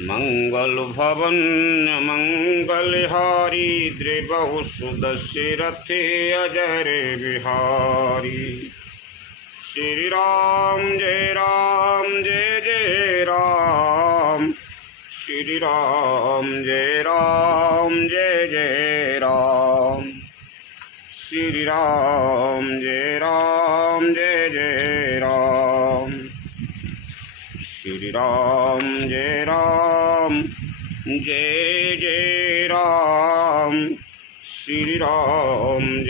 मंगल भवन मंगलहारी द्रिबहु सुदशरथे अजर बिहारी। श्री राम जय जय राम। श्री राम जय जय राम। श्री राम जय जय राम। श्री राम जय जय राम। श्री राम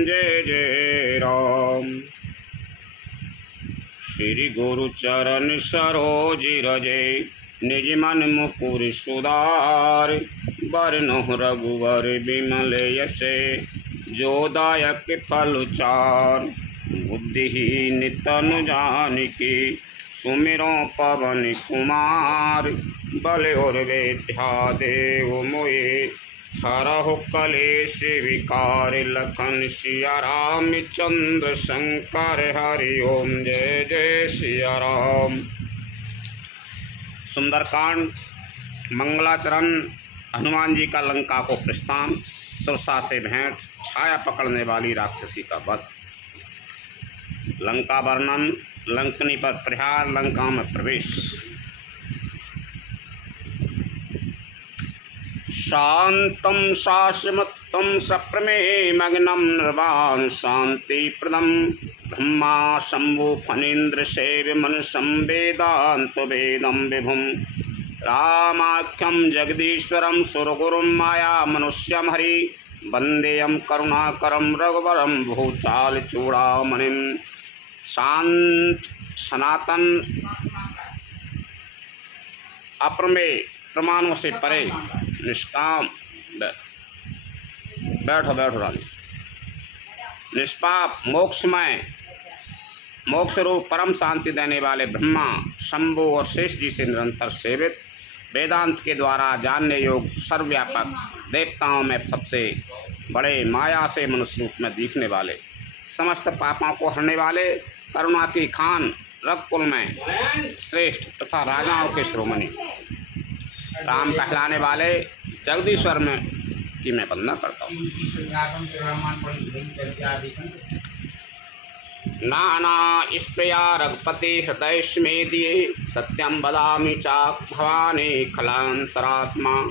जय जय राम। श्री गुरु चरण सरोज रजे निज मन मुकुर सुधार। बरनहुँ रघुवर बिमल यशे जो दायक फल चार। बुद्धिहीन तनु जानिके सुमिरो पवन कुमार। बल और विद्या देव मोहे हरहु कलेश विकार। लखन सिया राम चंद्र शंकर हरि ओम जय जय सिया राम। सुंदरकांड मंगलाचरण हनुमान जी का लंका को प्रस्थान, सुरसा से भेंट, छाया पकड़ने वाली राक्षसी का वध, लंका वर्णन, लंकनी पर प्रहार, लंका में प्रवेश। शांतं शाश्वतं सप्रमे मग्नं निर्वाण शांति प्रदम। ब्रह्मा शंभु फणीन्द्र सेव्य मनसं वेदांत वेदं विभुं। रामाख्यं जगदीश्वरं सुरगुरुं माया मनुष्यं हरि। वंदेयं करुणाकरं रघुवरं भूचाल चूड़ामणिं। शांत सनातन अप्रमेय प्रमाणों से परे निष्काम, बैठो रानी, निष्पाप मोक्षमय मोक्ष रूप परम शांति देने वाले ब्रह्मा शंभु और शेष जी से निरंतर सेवित, वेदांत के द्वारा जानने योग्य सर्वव्यापक, देवताओं में सबसे बड़े, माया से मनुष्य रूप में दिखने वाले, समस्त पापों को हरने वाले, करुणा की खान, रघुकुल में श्रेष्ठ तथा राजाओं के शिरोमणि, राम कहलाने वाले जगदीश्वर में की मैं वंदना करता हूँ। नाना स्प्रिया रघुपति हृदय में दिए। सत्यम बदामि चाक भवानी खलांतरात्मा।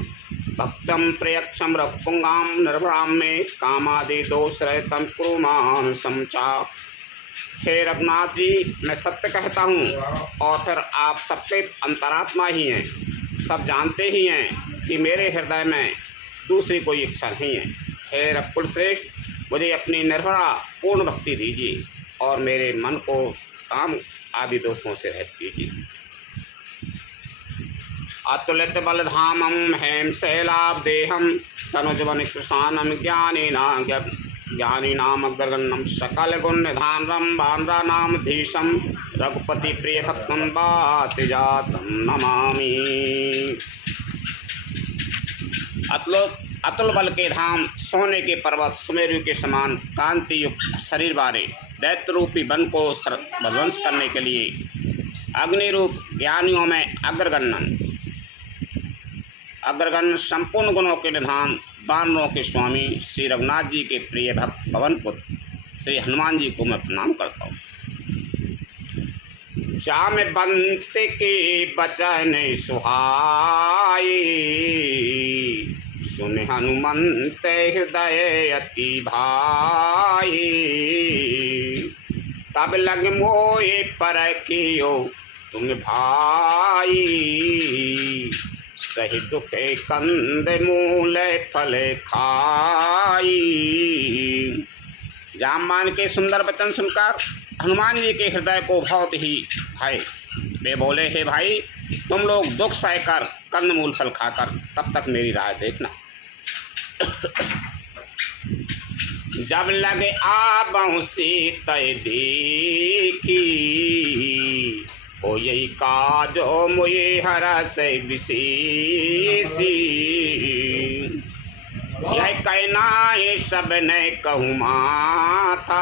भक्तम प्रयक्षम रघुपुंगाम निर्भराम में कामादि दोष रहितम कुरुमान समचा। हे रघुनाथ जी, मैं सत्य कहता हूँ और फिर आप सबके अंतरात्मा ही हैं, सब जानते ही हैं कि मेरे हृदय में दूसरी कोई इच्छा नहीं है। हे रघुकुल श्रेष्ठ, मुझे अपनी निर्भरा पूर्ण भक्ति दीजिए और मेरे मन को काम आदि दोषों से रहित कीजिए। अतुलित बलधामम हेम शैलाब्देहम तनुजवन कृशानम ज्ञानी नाम अग्रगण्यम सकल गुण निधानम बांद्रा नाम धीशम। रघुपति प्रिय भक्तम बात जातम नमामि। अतुल बल के धाम, सोने के पर्वत, सुमेरु के समान कांति युक्त शरीर वाले दैत्य रूपी वन को ध्वंस करने के लिए अग्नि रूप ज्ञानियों में अग्रगण्य संपूर्ण गुणों के निधान, वानरों के स्वामी श्री रघुनाथ जी के प्रिय भक्त पवन पुत्र श्री हनुमान जी को मैं प्रणाम करता हूँ। जाम बंत के बचन सुहाई। सुन हनुमंत हृदय अति भाई। तब लग मोए पर कियो तुम भाई। सही दुखे कंद मूल फल खाई। जामवान के सुंदर वचन सुनकर हनुमान जी के हृदय को बहुत ही भय। वे बोले, हे भाई, तुम लोग दुख सहकर कंद मूल फल खाकर तब तक मेरी राह देखना। जब लगे आबहु सीत देखी। हो यही काजो मोये हरस विशेषी। कहना ये सब न कहूँ माथा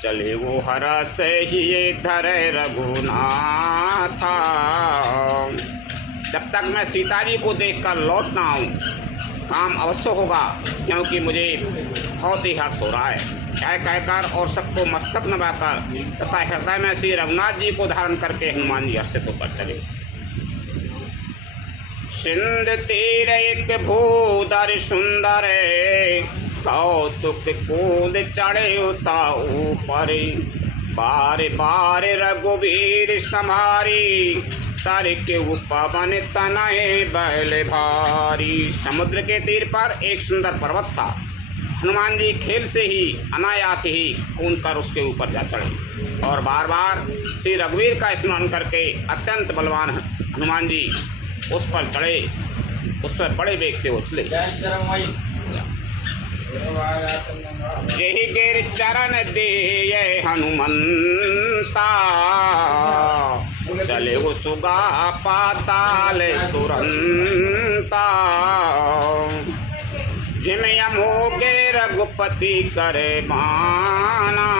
चले वो हरस ही धरे रघुनाथा। जब तक मैं सीता जी को देखकर लौट ना आऊँ काम अवश्य होगा, क्योंकि मुझे बहुत ही हर्ष हो रहा है। कहकर और सबको मस्तक नवाकर तथा हृदय में श्री रघुनाथ जी को धारण करके हनुमान जी हर्षित होकर चले। सिंध तीर एक भूधर सुंदर कौतुक कूद चढ़े उता ऊपर। बार बार रघुवीर समारी तर के पवन तनय बैल भारी। समुद्र के तीर पर एक सुंदर पर्वत था। हनुमान जी खेल से ही अनायास ही कूद कर उसके ऊपर जा चढ़े और बार बार श्री रघुवीर का स्मरण करके अत्यंत बलवान हनुमान जी उस पर चढ़े, उस पर बड़े वेग से उछले। यही गिर चरण दे हनुमंता, चले वो सुगा पाताल तुरंता। जिम यमोगे रघुपति करे माना,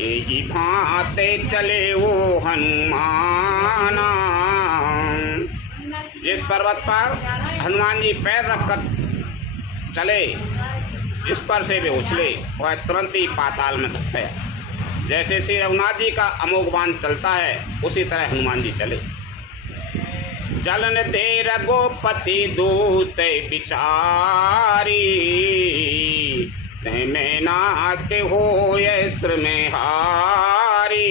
यही भांते चले वो हनुमाना। जिस पर्वत पर हनुमान जी पैर रखकर चले, जिस पर से वे उछले वह तुरंत ही पाताल में धंस गया। जैसे श्री रघुनाथ जी का अमोघ बाण चलता है उसी तरह हनुमान जी चले। जलन दे रघुपति दूत विचारी, में नाते हो यत्र में हारी।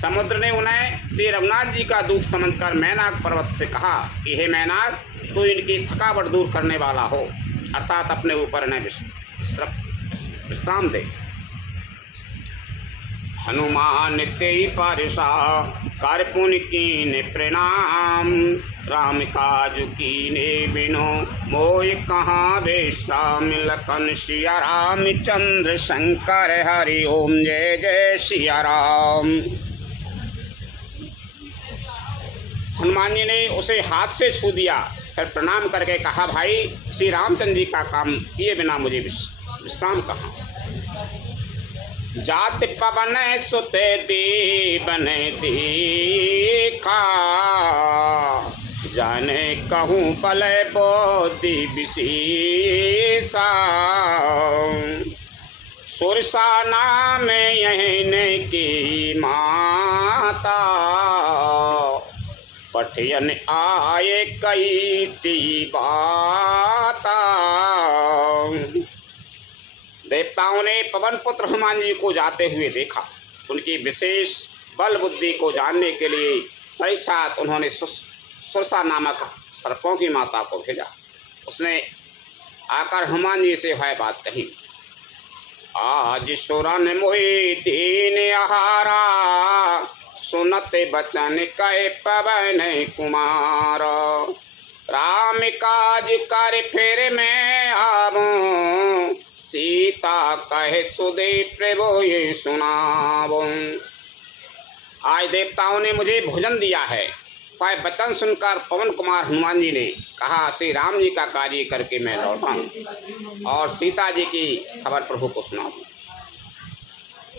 समुद्र ने उन्हें श्री रघुनाथ जी का दूत समझकर मैनाक पर्वत से कहा कि हे मैनाक, तू इनकी थकावट दूर करने वाला हो, अर्थात अपने ऊपर इन्हें विश्राम दे। हनुमान ते पारिषा कर पुण्य कीने प्रणाम, राम काज कीने बिनो मोय कहाँ विश्राम। लखन सिया राम चंद्र शंकर हरि ओम जय जय सिया राम। हनुमान जी ने उसे हाथ से छू दिया, फिर प्रणाम करके कहा, भाई श्री रामचंद्र जी का काम किए बिना मुझे विश्राम कहाँ। जात पवन सुते दीवन देखा, जाने कहूँ पल बोधि विशेषा। सुरसा नाम यही की माता, पठियन आए कई ती बाता। देवताओं ने पवन पुत्र हनुमान जी को जाते हुए देखा। उनकी विशेष बल बुद्धि को जानने के लिए पश्चात उन्होंने सुरसा नामक सर्पों की माता को भेजा। उसने आकर हनुमान जी से वह बात कही, आज सुरन मोहि दीन आहारा, सुनते बचन कहे पवन कुमार। राम काज कर फिर मैं आवूं, सीता कहे सुदे प्रभु ये सुनावो। आज देवताओं ने मुझे भोजन दिया है। वह वचन सुनकर पवन कुमार हनुमान जी ने कहा, श्री राम जी का कार्य करके मैं लौटा और सीता जी की खबर प्रभु को सुनाऊं।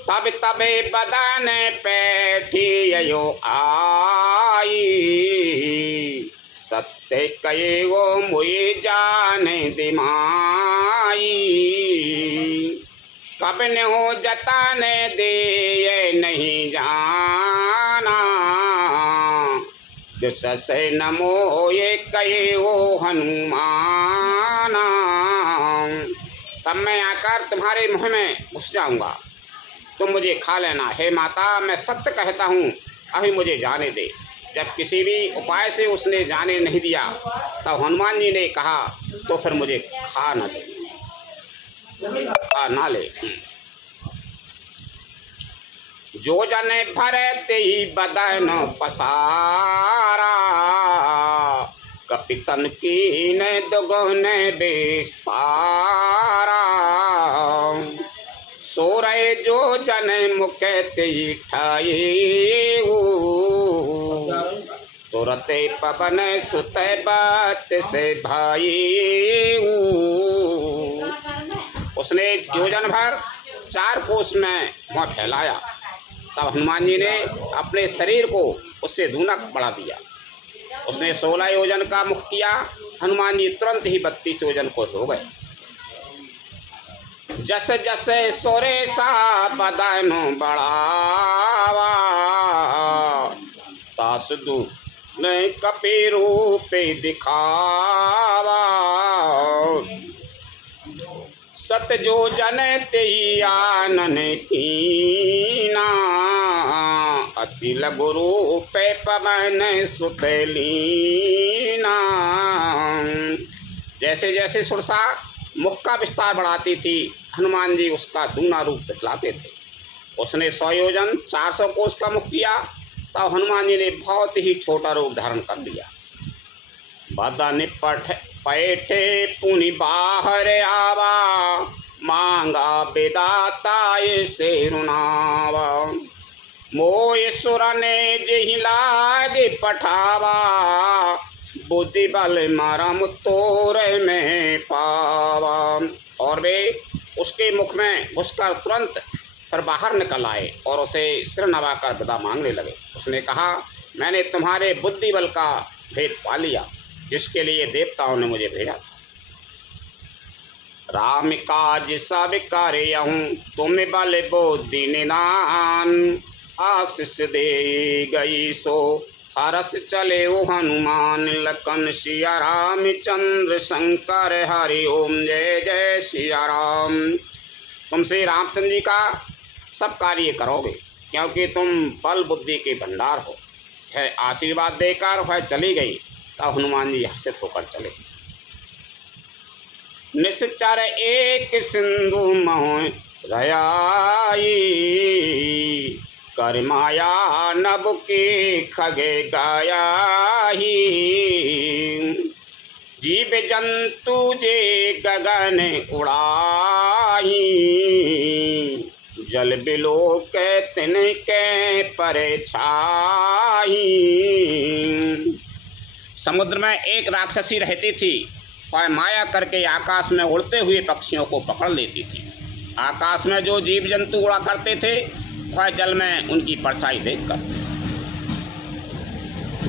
तब तबे बदन पैठियो आई, सत्य कहे वो मुझे जाने दिमाई। कब न हो जतन दे नहीं जाना, जिस से नमो ये कहे वो हनुमाना। तब मैं आकर तुम्हारे मुँह में घुस जाऊंगा, तुम मुझे खा लेना। हे माता, मैं सत्य कहता हूँ, अभी मुझे जाने दे। जब किसी भी उपाय से उसने जाने नहीं दिया तब हनुमान जी ने कहा, तो फिर मुझे खा न ले, खा ना ले। जो जने भरते ही बदन पसारा, कपितन की ने दुगुन बेस पारा। सोरे जो जन मुकते ठाए, तुरते पवन सुत बात से भाई। उसने योजन भर 4 कोस में वहाँ फैलाया। तब हनुमान जी ने अपने शरीर को उससे दूना बढ़ा दिया। उसने 16 योजन का मुख किया, हनुमान जी तुरंत ही 32 योजन को हो गए। जस जस सोरे सा बदन बढ़ावा, तास दूने कपि रूप दिखावा। सत जो जन तेई आनन कीना, अति लघु रूप पवन सुत लीना। जैसे जैसे सुरसा मुख का विस्तार बढ़ाती थी, हनुमान जी उसका दूना रूप दिखलाते थे। उसने 100 योजन 400 कोस का मुख किया, तब हनुमान जी ने बहुत ही छोटा रूप धारण कर लिया। बदन पठ पैठे पुनि बाहर आवा, मांगा विदाता से रुनावा। मोय सुर ने जही लागे पठावा, बुद्धि बल मरम तोर में पावा। और वे उसके मुख में घुसकर तुरंत फिर बाहर निकल आए और उसे सिर नवाकर विदा मांगने लगे। उसने कहा, मैंने तुम्हारे बुद्धि बल का भेद पा लिया, जिसके लिए देवताओं ने मुझे भेजा था। राम काज सब करयहूँ, तुम बल बुद्धि निदान। आशीष दे गई सो हरस चले ओ हनुमान, लखन सिया रामचंद्र शंकर हरि ओम जय जय सिया राम। तुम श्री रामचंद्र जी का सब कार्य करोगे, क्योंकि तुम बल बुद्धि के भंडार हो। है आशीर्वाद देकर वह चली गई, तब हनुमान जी हर्षित होकर चले। निश्चर एक सिंधु मोह रयाई, कर माया नभ के खगे गायाही। जीव जंतु जे गगन उड़ाई, जल बिलो के तिनके परे छाई। समुद्र में एक राक्षसी रहती थी, वह माया करके आकाश में उड़ते हुए पक्षियों को पकड़ लेती थी। आकाश में जो जीव जंतु उड़ा करते थे, वह जल में उनकी परछाई देखकर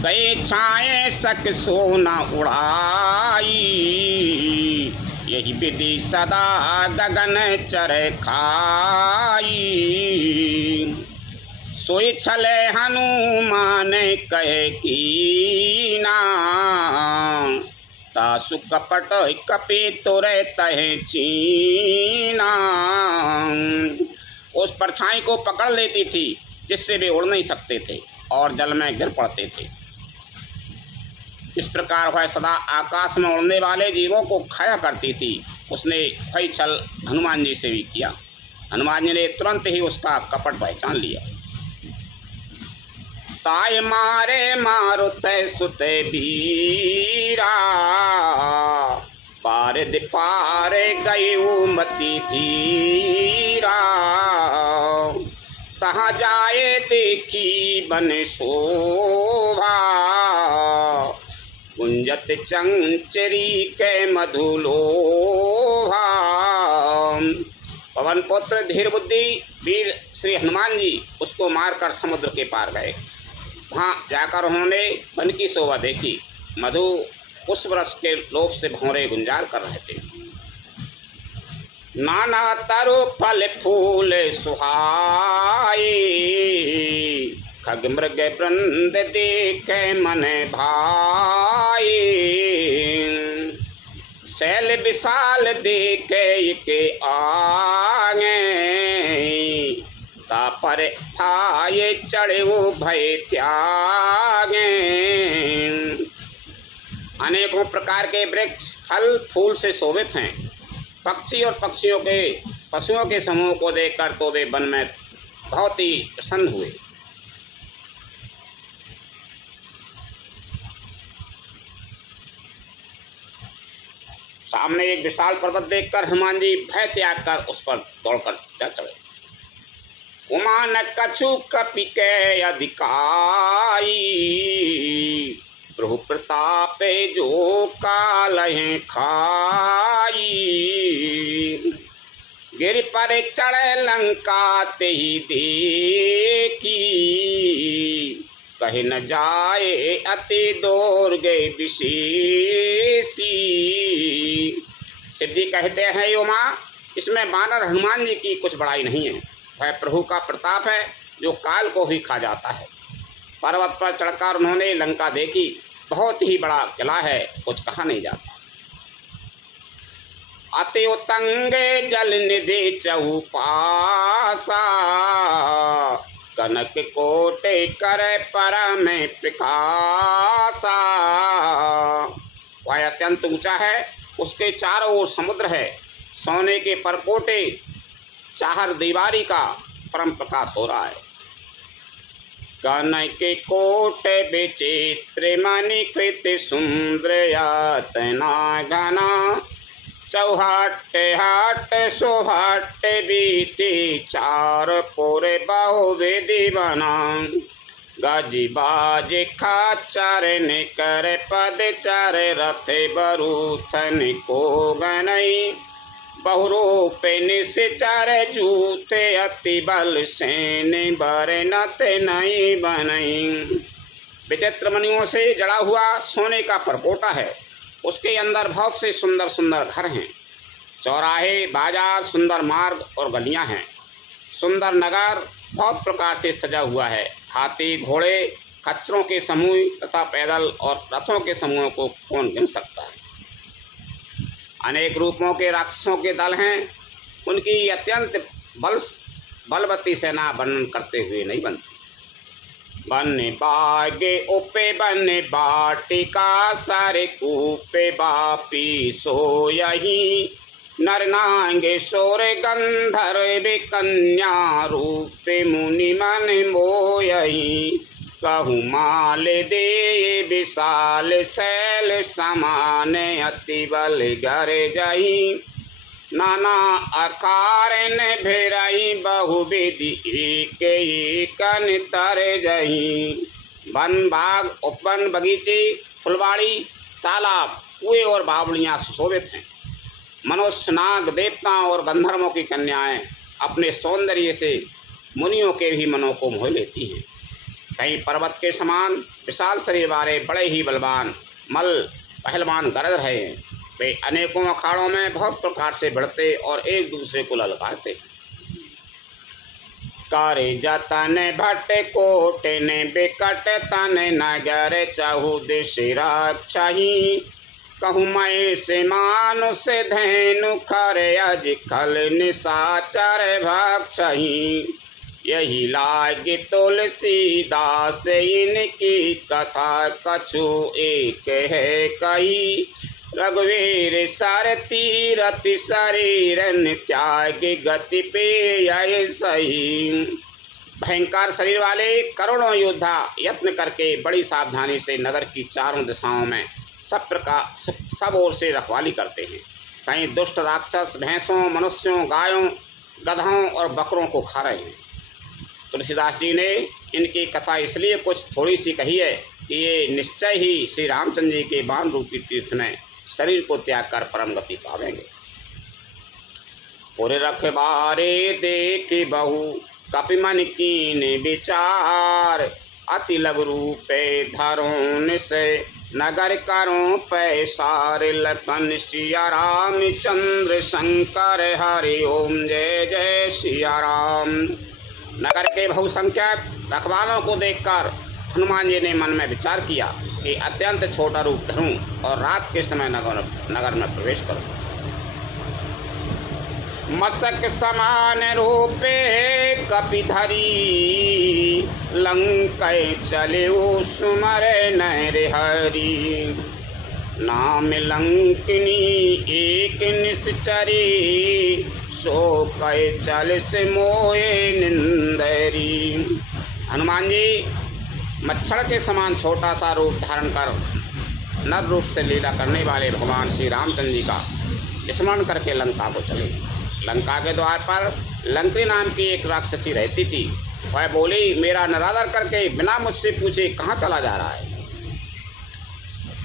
गए छाए सक सोना उड़ाई। यही विधि सदा गगन चर खाई, सोई छले हनुमान कहे कीना। तासु कपट कपि तोरे तहे चीना। उस परछाई को पकड़ लेती थी, जिससे वे उड़ नहीं सकते थे और जल में गिर पड़ते थे। इस प्रकार वह सदा आकाश में उड़ने वाले जीवों को खाया करती थी। उसने वही छल हनुमान जी से भी किया। हनुमान जी ने तुरंत ही उसका कपट पहचान लिया। ताय मारे मारुते सुते बीरा, पार दिपारे गई मती धीरा। कहाँ जाए देखी बन शोभा, गुंजत चंचरी के मधुलोभा। पवन पुत्र धीर बुद्धि वीर श्री हनुमान जी उसको मारकर समुद्र के पार गए। वहाँ जाकर उन्होंने वन की शोभा देखी। मधु पुष्प रस के लोभ से भौरे गुंजार कर रहे थे। नाना तरु फल फूल सुहाई, खग मृग वृंद देखे मन भाई। शैल विशाल देखे के आगे, तापर थाये चढ़े वो भय त्यागे। अनेकों प्रकार के वृक्ष फल फूल से शोभित हैं। पक्षी और पशुओं के समूह को देखकर तो वे वन में बहुत ही प्रसन्न हुए। सामने एक विशाल पर्वत देखकर हनुमान जी भय त्याग कर उस पर दौड़कर जा चढ़े। उमा न कछु कपि के अधिकाई, प्रभु प्रतापे जो कालहे खाई। गिर पर चढ़े लंका ते ही देखी, कहे न जाए अति दूर गए विशेषी। शिव जी कहते हैं यो माँ, इसमें वानर हनुमान जी की कुछ बड़ाई नहीं है, वह प्रभु का प्रताप है जो काल को ही खा जाता है। पर्वत पर चढ़कर उन्होंने लंका देखी, बहुत ही बड़ा किला है, कुछ कहा नहीं जाता। अति उतंग जल निधि चौपासा, कनक कोटे कर परम प्रकाशा। वह अत्यंत ऊंचा है, उसके चारों ओर समुद्र है, सोने के परकोटे चाहर दीवारी का परम प्रकाश हो रहा है। कनक कोट विचित्र मणिकृत सुंदर यातना घना, चौहाट हाट सोहाट बीती चार पुर बहुविधि बना। गज बाज खाचर कर पद चर रथ बरूथन को गनई, बहुरूप निश्चर जूते अति बल सेन बरनत नहीं बनई। विचित्र मणियों से जड़ा हुआ सोने का परपोटा है, उसके अंदर बहुत से सुंदर सुंदर घर हैं, चौराहे बाजार सुंदर मार्ग और गलियां हैं। सुंदर नगर बहुत प्रकार से सजा हुआ है, हाथी घोड़े खच्चरों के समूह तथा पैदल और रथों के समूहों को कौन गिन सकता है। अनेक रूपों के राक्षसों के दल हैं, उनकी अत्यंत बलवती सेना वर्णन करते हुए नहीं बनती। बन बागे उपे बन बाटिका सारे कूपे बापी सो यही, नर नांगे शोर गंधर्व कन्या रूप मुनि मन मोयही। कहु माल दे विशाल शैल समान अति बल गर जही, नाना आकार न भेरई बहुविधि एक कन तर जही। वन बाग उपवन बगीचे फुलवाड़ी तालाब कुएं और बावड़ियाँ सुशोभित हैं। मनुष्य नाग देवताओं और गंधर्वों की कन्याएं अपने सौंदर्य से मुनियों के भी मनों को मोह लेती हैं। कहीं पर्वत के समान विशाल शरीर वाले बड़े ही बलवान मल पहलवान गरज रहे हैं। वे अनेकों अखाड़ों में बहुत प्रकार से बढ़ते और एक दूसरे को ललकारते हैं। करे जतन भट्ट कोट ने बिकट तन नगर चहु दिश रक्षही, कहूँ मैं से मानुष धैनु खरे अज खल निशाचर भक्षही। यही लागे तुलसीदास इनकी कथा कछु एक है कही, रघुवीर सर तीरथ शरीरन त्याग गति पे यह सही। भयंकर शरीर वाले करोड़ों योद्धा यत्न करके बड़ी सावधानी से नगर की चारों दिशाओं में सब ओर से रखवाली करते हैं। कहीं दुष्ट राक्षस भैंसों मनुष्यों गायों गधाओं और बकरों को खा रहे हैं। तुलसीदास जी ने इनकी कथा इसलिए कुछ थोड़ी सी कही है कि ये निश्चय ही श्री रामचंद्र जी के बाण रूपी तीर्थ में शरीर को त्याग कर परम गति पावेंगे। पुर रखबारे देख बहु कपिमन कीन विचार, अति लघु रूपे धरोन से नगर करो पैसार। लखन सिया राम चंद्र शंकर हरि ओम जय जय सिया राम। नगर के बहुसंख्यक रखवालों को देखकर हनुमान जी ने मन में विचार किया कि अत्यंत छोटा रूप धरूं और रात के समय नगर में प्रवेश करूं। मसक समान रूपे कपिधरी, लंकै चले सुमर नर हरि। नाम लंकिनी एक निश्चरी, सो कै चल से मोए निंदरी। हनुमान जी मच्छर के समान छोटा सा रूप धारण कर नर रूप से लीला करने वाले भगवान श्री रामचंद्र जी का स्मरण करके लंका को चले। लंका के द्वार पर लंकी नाम की एक राक्षसी रहती थी। वह बोली, मेरा निरादर करके बिना मुझसे पूछे कहाँ चला जा रहा है।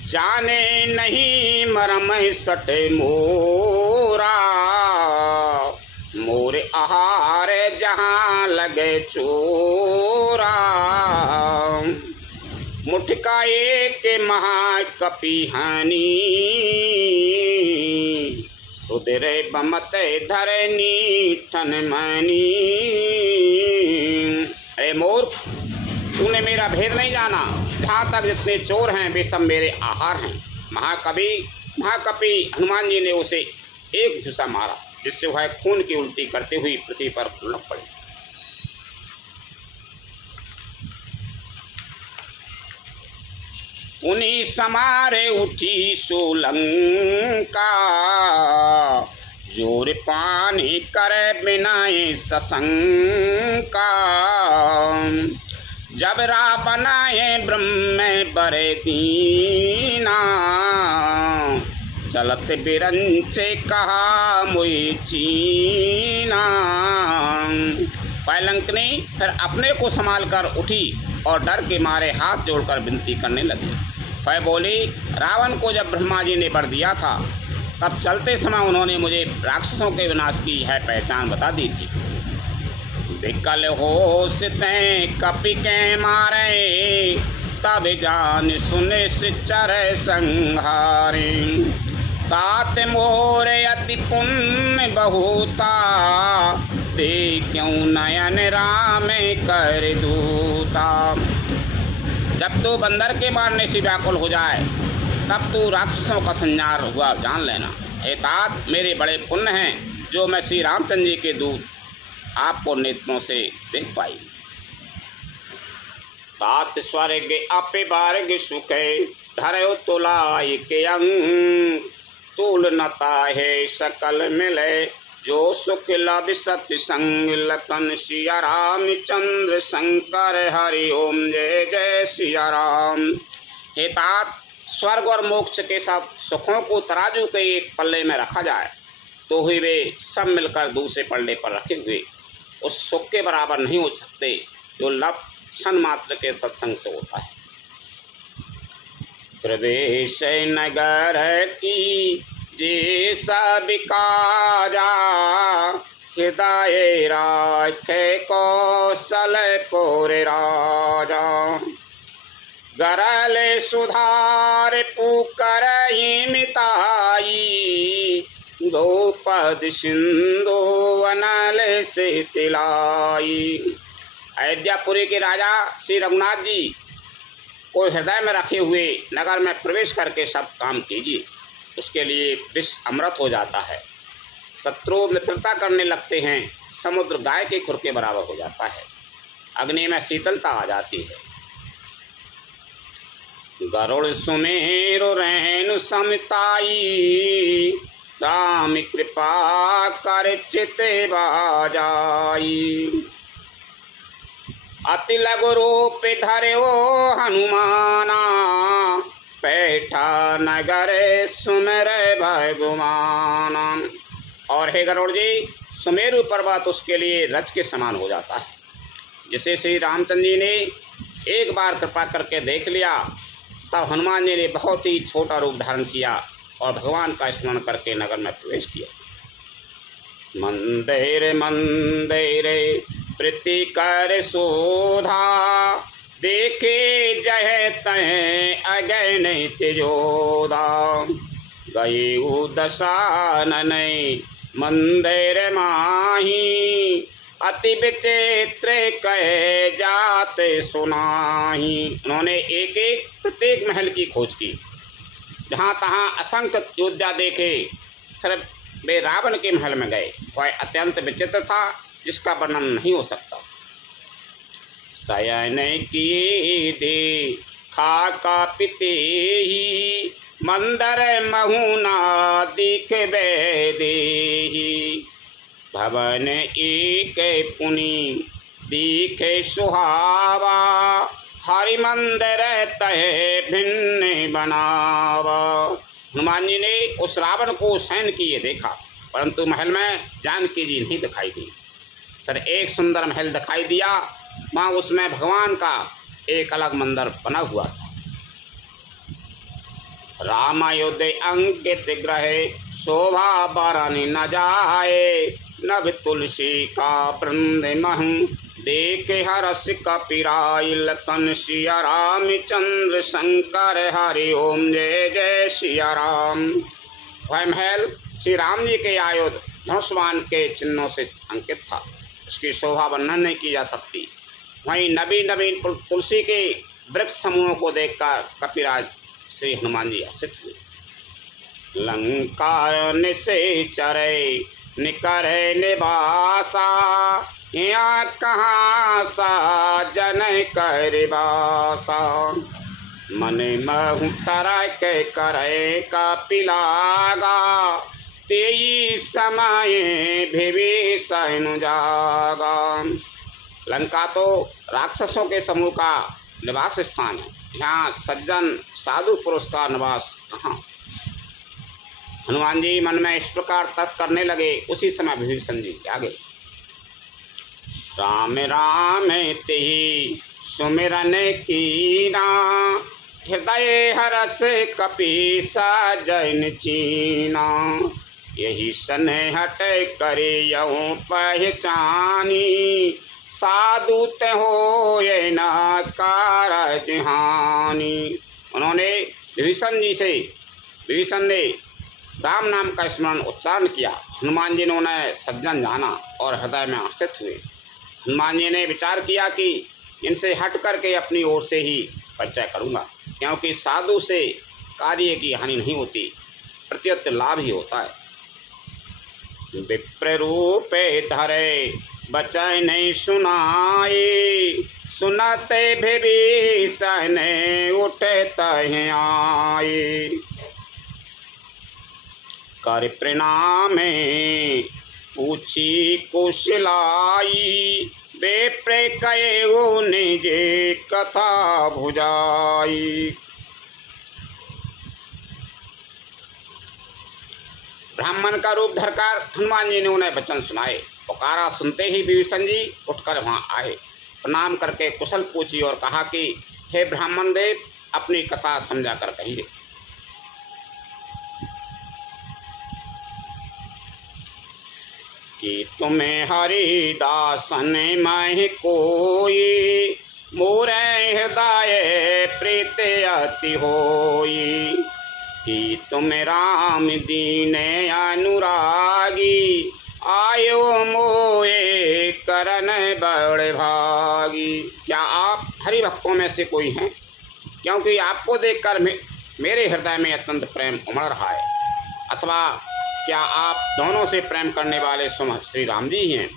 जाने नहीं मरम सटे मोरा, आहार जहाँ लगे चोरा। मुठका एक महाकपि हनी, रुद्र बमत धरनी ठन मनी। अरे मूर्ख, तूने मेरा भेद नहीं जाना। जहाँ तक जितने चोर हैं वे सब मेरे आहार हैं। महाकपि हनुमान जी ने उसे एक घुसा मारा, जिससे वह खून की उल्टी करते हुई पृथ्वी पर लुढ़क पड़ी। उन्हीं समारे उठी सोलंका, जोर पानी करे बिनाए सशंका। जब रावण आए ब्रह्म बरे दीना, चलत बिरंचे कहा मुई चीना। पैलंकनी फिर अपने को संभाल कर उठी और डर के मारे हाथ जोड़कर विनती करने लगी। वह बोली, रावण को जब ब्रह्मा जी ने वर दिया था तब चलते समय उन्होंने मुझे राक्षसों के विनाश की यह पहचान बता दी थी। विकल हो सिते कपि के मारे, तब जान सुने सिचर संहारे। तात मोरे अति पुण्य बहुता, दे क्यों नयन राम कर दूता। जब तू बंदर के मारने से व्याकुल हो जाए तब तू राक्षसों का संहार हुआ जान लेना। हे तात, मेरे बड़े पुण्य हैं जो मैं श्री रामचंद्र जी के दूत आपको नेत्रों से देख पाई। तात स्वर्ग आपे बारग सुखे, धरो तुलाई के अंग। तूल नता है सकल मिले, जो सुख लब सत्य संग। लखन सिया राम चंद्र शंकर हरि ओम जय जय सिया राम। हे तात, स्वर्ग और मोक्ष के सब सुखों को तराजू के एक पल्ले में रखा जाए तो ही वे सब मिलकर दूसरे पल्ले पर रखे हुए उस सुख के बराबर नहीं हो सकते जो लब क्षण मात्र के सत्संग से होता है। प्रवेश नगर की जे सब काजा, हृदय राखे कौशलपुर राजा। गरल सुधार पुकर मिताई, द्रौपद सिंधु अनल से तिलाई। अयोध्यापुरी के राजा श्री रघुनाथ जी को हृदय में रखे हुए नगर में प्रवेश करके सब काम कीजिए, उसके लिए विष अमृत हो जाता है। शत्रु मित्रता करने लगते हैं, समुद्र गाय के खुर के बराबर हो जाता है, अग्नि में शीतलता आ जाती है। गरुड़ सुमेरु रेणु समताई, राम कृपा कर चित बाजाई। अति लघु रूप धर्यो हनुमाना, बैठा नगर सुमेर भगवाना। और हे गरुड़ जी, सुमेरु पर्वत उसके लिए रज के समान हो जाता है। जिसे श्री रामचंद्र जी ने एक बार कृपा करके देख लिया, तब हनुमान जी ने बहुत ही छोटा रूप धारण किया और भगवान का स्मरण करके नगर में प्रवेश किया। मंदिर मंदिर प्रीति कर शोधा, देखे जय तय अगय नहीं तेजोदा। गये दशानन मंदिर माही, अति विचित्र कहे जाते सुनाही। उन्होंने एक एक प्रत्येक महल की खोज की, जहाँ तहाँ असंख्य योद्धा देखे, फिर वे रावण के महल में गए। वह अत्यंत विचित्र था, जिसका वर्णन नहीं हो सकता। शयन किए दे खाका पिते ही, मंदर महुना दिख बेदेही। भवन एक पुनि दिखे सुहावा, हरि मंदिर तहे भिन्न बनावा। हनुमान जी ने उस रावण को सैन किए देखा, परंतु महल में जानकी जी नहीं दिखाई दी। फिर एक सुंदर महल दिखाई दिया, वहाँ उसमें भगवान का एक अलग मंदिर बना हुआ था। रामायोध्य अंकित ग्रहे, शोभा बरन न जाए, नभ तुलसी का वृंद महु देखे हरस कपिराय लखन सिया रामचंद्र शंकर हरि ओम जय जय सिया राम। वह महल श्री राम जी के आयुध धनुष्वान के चिन्हों से अंकित था, उसकी शोभा वर्णन नहीं की जा सकती। वहीं नवीन नवीन तुलसी के वृक्ष समूहों को देखकर कपिराज श्री हनुमान जी हर्षित हुए। लंका निश्चरे निकर निवासा यहाँ कहाँ सा जन कर बासा मन महु तरक करे का पिलागा तेई समय विभीषण जागा। लंका तो राक्षसों के समूह का निवास स्थान है, यहाँ सज्जन साधु पुरुष का निवास कहाँ। हनुमान जी मन में इस प्रकार तर्क करने लगे, उसी समय विभीषण जी आगे। राम राम तेहि सुमिरन कीना हृदय हरस कपीसा जैन चीना यही सने हट करे यऊँ पहचानी साधु ते हो ये न कारज हानि। उन्होंने विभीषण ने राम नाम का स्मरण उच्चारण किया। हनुमान जी ने उन्हें सज्जन जाना और हृदय में हर्षित हुए। हनुमान जी ने विचार किया कि इनसे हट करके अपनी ओर से ही परिचय करूँगा, क्योंकि साधु से कार्य की हानि नहीं होती, प्रत्युत लाभ ही होता है। विप्र रूपे धरे बचै नहीं सुनाए सुनते विभीषण उठे तह आए कर प्रणाम पूछी कुशलाई विप्र कयो निजे कथा भुजाई। ब्राह्मण का रूप धरकर हनुमान जी ने उन्हें वचन सुनाए। पुकारा सुनते ही विभीषण जी उठकर वहाँ आए, प्रणाम करके कुशल पूछी और कहा कि हे ब्राह्मण देव, अपनी कथा समझा कर कहिए। कि तुम्हें हरिदासन मह कोई मोरे हृदय प्रीत अति होई कि तुम राम दीने अनुरागी आयो मोए करन बड़ भागी। क्या आप हरि भक्तों में से कोई हैं? क्योंकि आपको देखकर मेरे हृदय में अत्यंत प्रेम उमड़ रहा है। अथवा क्या आप दोनों से प्रेम करने वाले स्वयं श्री राम जी हैं,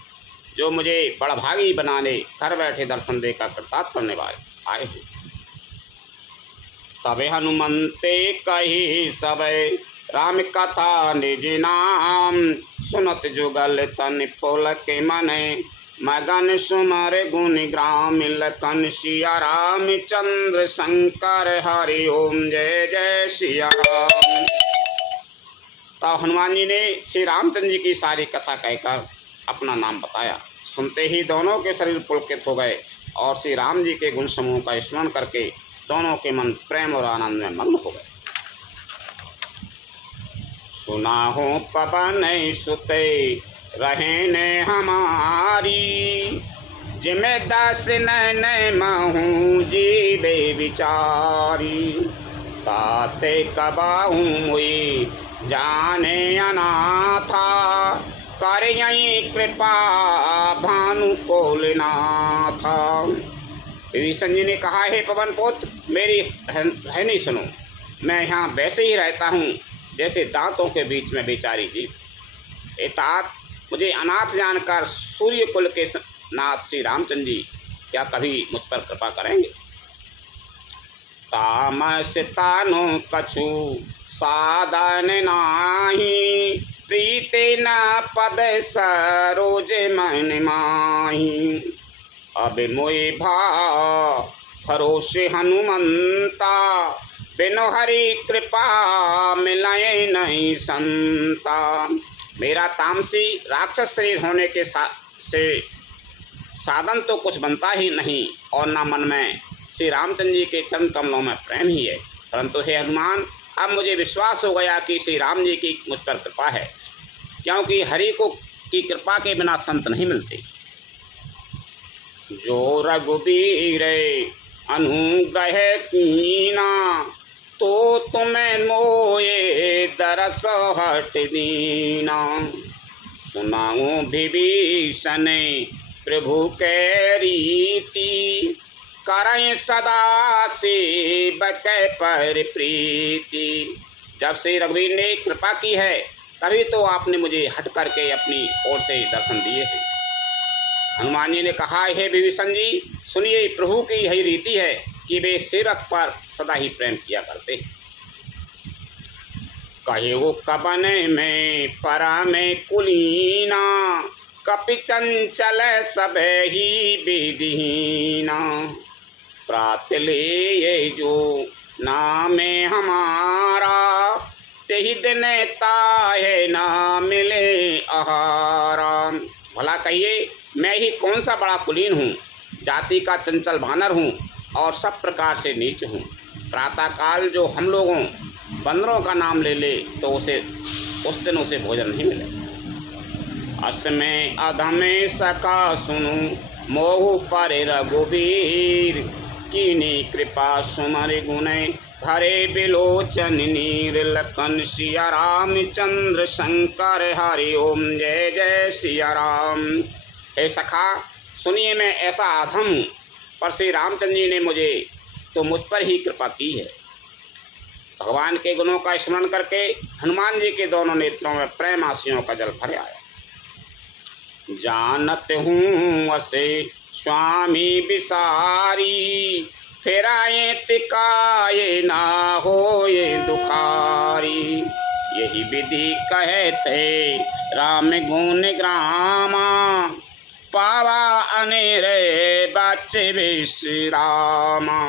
जो मुझे बड़भागी बनाने घर बैठे दर्शन देकर कृतार्थ करने वाले आए हैं। तबे हनुमंते कही सबे राम कथा निज नाम सुनत जुगल तन पुलक मने मगन सुमर गुण ग्राम लखन सिया राम चंद्र शंकर हरि ओम जय जय सिया राम। तो हनुमान जी ने श्री रामचंद्र जी की सारी कथा कहकर अपना नाम बताया। सुनते ही दोनों के शरीर पुलकित हो गए और श्री राम जी के गुण समूह का स्मरण करके दोनों के मन प्रेम और आनंद में मग्न हो गए। सुना हो पवन सुते रहें हमारी जिमे दस नैन महूँ जीवे विचारी ताते कबाहू मुई जाने अनाथा कर यही कृपा भानु कोलनाथा। विभीषण जी ने कहा, हे पवन पुत्र, मेरी रहनी सुनो। मैं यहाँ वैसे ही रहता हूँ जैसे दांतों के बीच में बेचारी जीव। ए तात, मुझे अनाथ जानकर सूर्य कुल के नाथ श्री रामचंद्र जी क्या कभी मुझ पर कृपा करेंगे? तामस तानो कछु साधन नाही प्रीति न पद सरोज मन माही। अब मोहि भा भरोसे हनुमंता बिनु हरि कृपा मिलाए नहीं संता। मेरा तामसी राक्षस शरीर होने के से साधन तो कुछ बनता ही नहीं और न मन में श्री रामचंद्र जी के चरण कमलों में प्रेम ही है। परंतु हे हनुमान, अब मुझे विश्वास हो गया कि श्री राम जी की मुझ पर कृपा है, क्योंकि हरि को कि कृपा के बिना संत नहीं मिलते। जो रघुबीर अनुग्रह कीना, तो तुम्हें मोए दरस हट दीना। सुनाऊं विभीषण प्रभु के रीति, करय सदा सेवक पर प्रीति। जब से रघुवीर ने कृपा की है तभी तो आपने मुझे हट करके अपनी ओर से दर्शन दिए हैं। हनुमान जी ने कहा, हे विभीषण जी, सुनिए, प्रभु की यही रीति है कि वे सेवक पर सदा ही प्रेम किया करते हैं। कहे वो कबन में परम कुलीना, कपि चंचल सब ही विधिहीना। प्रात ले ये जो नाम हमारा, तेहि दिन ताहे ना मिले आहारा। भला कहिए, मैं ही कौन सा बड़ा कुलीन हूँ, जाति का चंचल वानर हूँ और सब प्रकार से नीच हूँ। प्रातःकाल जो हम लोगों बंदरों का नाम ले ले तो उस दिन उसे भोजन नहीं मिले। असमय अधमे सका सुनु, मोहु पर रघुबीर। कीनी कृपा सुमर गुण, भरे बिलोचन नीर। लखन सिया रामचंद्र शंकर हरि ओम जय जय सिया राम। हे सखा, सुनिए, मैं ऐसा अधम हूँ, पर श्री रामचंद्र जी ने मुझे तो मुझ पर ही कृपा की है। भगवान के गुणों का स्मरण करके हनुमान जी के दोनों नेत्रों में प्रेम आंसुओं का जल भर आया। जानत हूँ असे स्वामी विसारी, फेराए तिकाये ना होए दुखारी। यही विधि कहते राम गुण ग्रामा, पावा अनेरे बच्चे विश्रामा।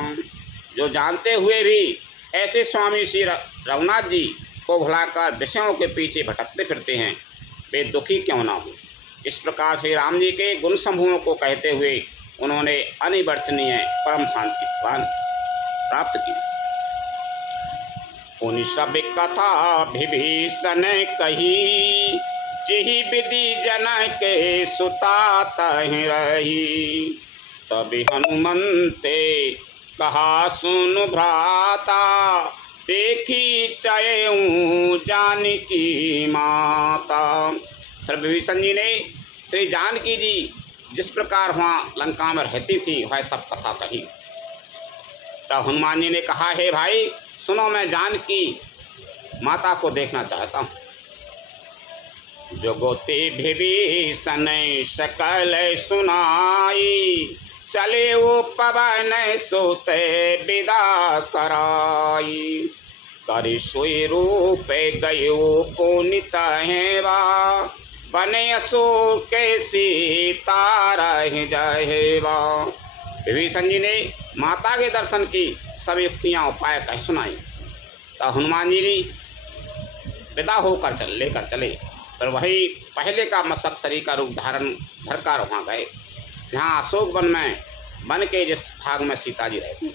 जो जानते हुए भी ऐसे स्वामी श्री रघुनाथ जी को भुलाकर विषयों के पीछे भटकते फिरते हैं, वे दुखी क्यों ना हो। इस प्रकार से राम जी के गुण समूहों को कहते हुए उन्होंने अनिवर्चनीय परम शांति प्राप्त की। उन सब कथा विभीषण कही, जिहि विधि जन के सुता तहि रही। तभी हनुमंते कहा सुन भ्राता, देखी चयऊँ जानकी माता। फिर विभीषण जी ने श्री जानकी जी जिस प्रकार वहाँ लंका में रहती थी वह सब कथा कही। तब हनुमान जी ने कहा, हे भाई सुनो, मैं जानकी माता को देखना चाहता हूँ। जगोते विभीषण सकल सुनाई, चले वो पवन सोते विदा कराई। करि सोई रूप गयो पुनित हेवा, बने अशोक के सीता रह जाहेवा। विभीषण जी ने माता के दर्शन की सब युक्तियाँ उपाय कह सुनाई। तो हनुमान जी ने विदा होकर लेकर चले, पर वही पहले का मशक शरीर का रूप धारण धरकर वहाँ गए जहाँ अशोक वन में वन के जिस भाग में सीता जी रहती।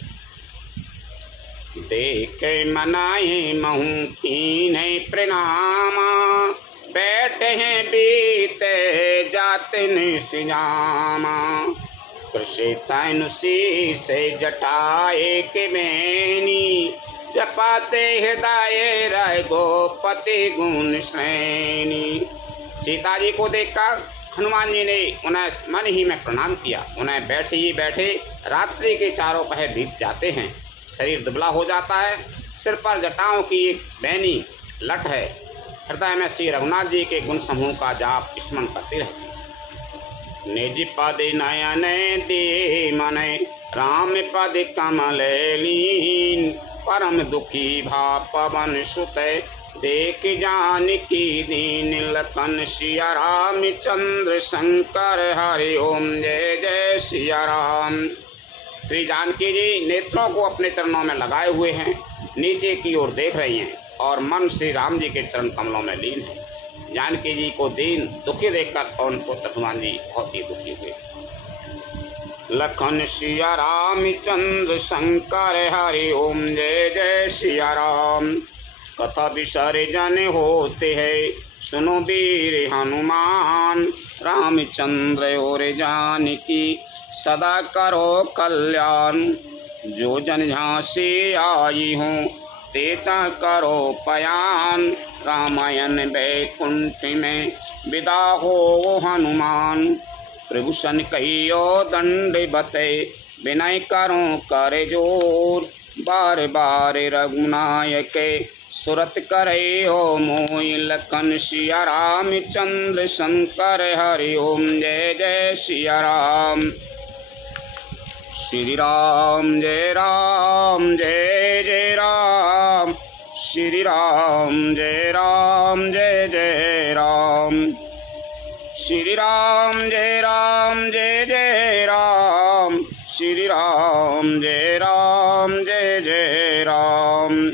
देखे मनाए महू कीन प्रणामा, बैठे हैं बीते जाते निजामा। कृषि तनुषी से जटाए के बेनी, जपाते हृदय रह गोपति गुण श्रेणी। सीता जी को देखकर हनुमान जी ने उन्हें मन ही में प्रणाम किया। उन्हें बैठे ही बैठे रात्रि के चारों पहर बीत जाते हैं। शरीर दुबला हो जाता है, सिर पर जटाओं की एक बैनी लट है। हृदय में श्री रघुनाथ जी के गुण समूह का जाप स्मरण करती रहती। निज पद नयन दे मन, राम पद कमल लीन। परम दुखी भा पवन सुत, देख जानकी दीन। लखन सिया रामचंद्र शंकर हरि ओम जय जय सिया राम। श्री जानकी जी नेत्रों को अपने चरणों में लगाए हुए हैं, नीचे की ओर देख रही हैं और मन श्री राम जी के चरण कमलों में लीन है। जानकी जी को दीन दुखी देखकर पवन पुत्र हनुमान जी बहुत ही दुखी हुए। लखन सिया रामचंद्र शंकर हरि ओम जय जय सिया राम। कथा विसर्जन होते हैं सुनो वीर हनुमान, रामचंद्र और जानकी सदा करो कल्याण। जो जन झांसी आई हूँ, तेता करो पयान। रामायण वैकुंठ में विदा हो हनुमान। प्रभु सन कहियो दंड बते, विनय करो कर जोर। बार बार रघुनायक सुरत करे हो मोहि। लखन सिया रामचंद्र शंकर हरि ओम। जय जय सिया राम। श्री राम जय राम जय जय राम। श्री राम जय राम जय जय राम। श्री राम जय राम जय जय राम। श्री राम जय राम जय जय राम।